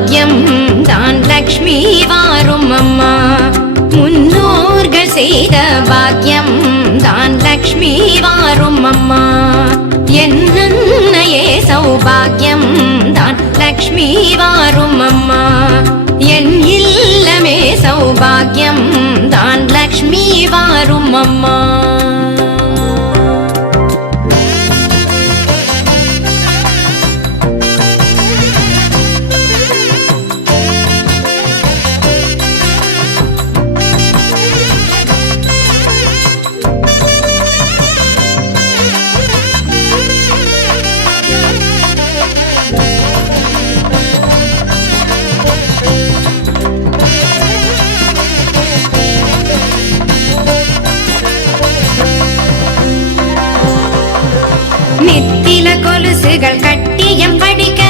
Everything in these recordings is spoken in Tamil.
சௌபாகியம் தான் லக்ஷ்மி வாரும் அம்மா. முன்னோர்கள் செய்த பாக்கியம் தான் லக்ஷ்மி வாரும் அம்மா. என்னையே சௌபாகியம் தான் லக்ஷ்மி வாரும் அம்மா. என் இல்லமே சௌபாகியம் தான் லக்ஷ்மி வாரும் அம்மா. நித்தில கொலுசுகள் கட்டியம் படிக்க,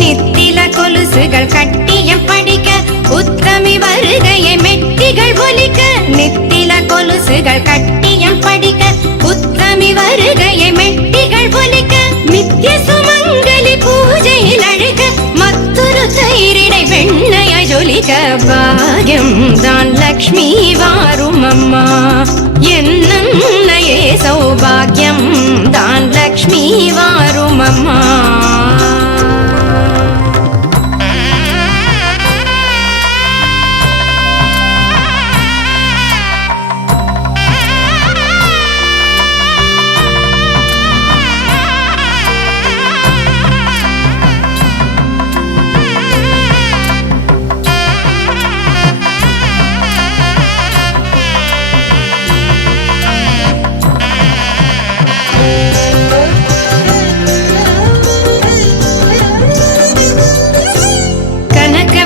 நித்தில கொலுசுகள் கட்டியம் படிக்க, உத்தமி வருகையை மெட்டிகள் ஒலிக்க. நித்தில கொலுசுகள் கட்டியம் படிக்க, உத்தமி வருகையை மெட்டிகள் ஒலிக்க. நித்திய சுமங்கலி பூஜையில் அழுக, மற்றொரு தயிரிடை வெண்ணையாய் ஜொலிக்க. பாகியம் தான் லக்ஷ்மி வாரும் அம்மா. என்னையே சௌபாகியம் தான் லக்ஷ்மி வாரும் அம்மா.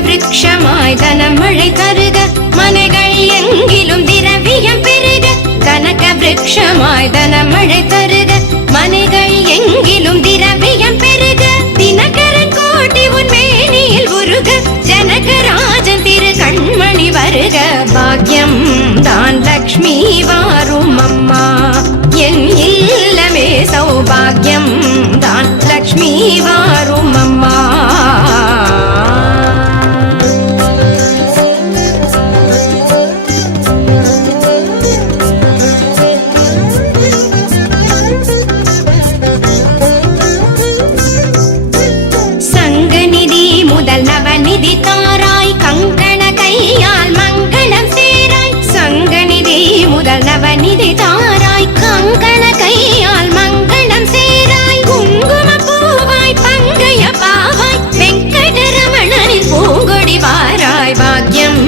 விருட்சமாய் தனமழை தருக, மனைகள் எங்கிலும் திரவியம் பெருக. கனக விருட்சமாய் தனமழை தருக, மனைகள் எங்கிலும் திரவியம் பெருக. தினகரன் கோட்டி உன் மேனியில் உருக, ஜனகராஜன் திரு கண்மணி வருக. பாக்கியம் தான் லக்ஷ்மி வாரும் அம்மா. என் இல்லமே சௌபாகியம் தான் லக்ஷ்மி வாரும் அம்மா. நவநிதி தாராய் கங்கண கையால் மங்களம் சேராய். சங்கநிதி முதல் நவநிதி தாராய் கங்கண கையால் மங்களம் சேராய். குங்கும பூவாய் பங்கைய பாவாய் வெங்கடரமணனின் பூங்கொடி வாராய். பாக்கியம்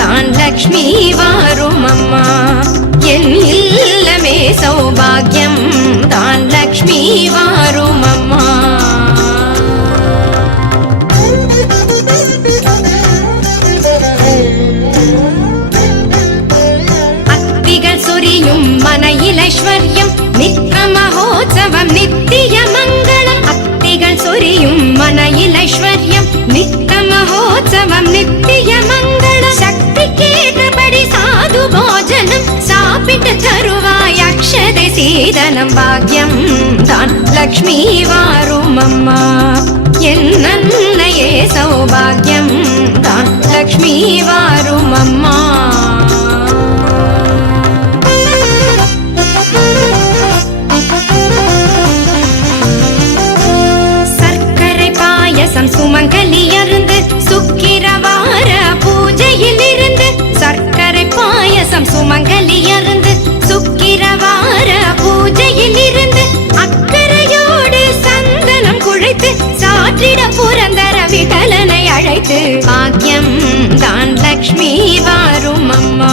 தான் லக்ஷ்மி வாரும் அம்மா. என் இல்லமே சௌபாகியம் தான் லக்ஷ்மி வாரும் அம்மா. மனையில் ஐஸ்வர்யம் நித்த மகோத்சவம் நித்திய மங்களம். அத்திகள் சொரியும் மனையில் ஐஸ்வர்யம் நித்த மகோத்சவம் நித்திய மங்களம். சக்தி கேட்டபடி சாது போஜனம் சாப்பிட்டு தருவாய் அக்ஷதை சீதனம். பாக்கியம் தான் லக்ஷ்மி வாரும் அம்மா. என்னையே சௌபாகியம் தான் லக்ஷ்மி வாரும் அம்மா. சுமங்கலி அருந்து சுக்கிரவார பூஜையில் இருந்து. சர்க்கரை பாயசம் சுமங்கலி அருந்து சுக்கிரவார பூஜையில் இருந்து. அக்கறையோடு சந்தனம் குழைத்து சாற்றிட புரந்தர விட்டலனை அழைத்து. பாக்கியம் தான் லக்ஷ்மி வாரும் அம்மா.